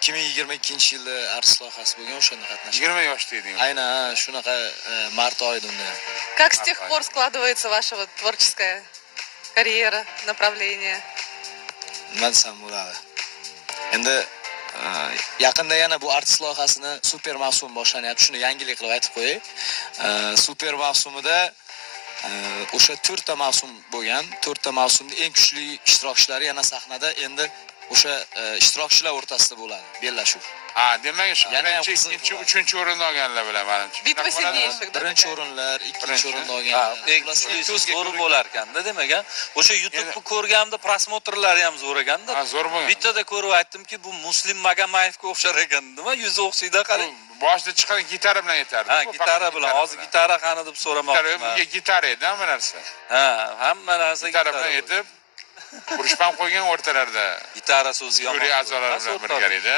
2022-yilda artist loyihasi bo'lgan, o'shanda qatnashdim. 20 yoshda eding. Aynan, shunaqa mart oyida unda. Как с тех пор складывается ваша вот творческая карьера, направление? Nima desam bo'ladi? Endi yaqinda yana bu artist loyihasini super mavsum boshlanyapti. Shuni yangilik qilib aytib qo'yay. Super mavsumida o'sha 4 ta mavsum bo'lgan. 4 ta mavsumning eng kuchli ishtirokchilari yana sahnada, endi o'sha ishtirokchilar o'rtasida bo'ladi bellashuv. Ha, demak shu Yana ham birinchi, ikkinchi, uchinchi o'rinni olganlar bilan menimcha. Битва сильнейших, да? Birinchi o'rinlar, ikkinchi o'rinni olgan. Eksklyuziv zo'r bo'lar ekanda, demak, o'sha YouTube'ni ko'rganimda prosmotrlari ham zo'r ekanda. Ha, zo'r bo'lgan. Bittada ko'rib aytdimki, bu Muslim Magamayevga o'xshar ekan, nima yuzi o'xshaydi qarang. Boshida chiqqan gitara bilan yetardi. Ha, gitara bilan, hozir gitara qani deb so'ramoqchiman. Bunga gitara edi, hamma narsa. Ha, hamma narsa Gitara bilan yetib, Urushpam qo'ygan o'rtalarda. Gitara so'zi yomon. Juri a'zolari bilan birga edi.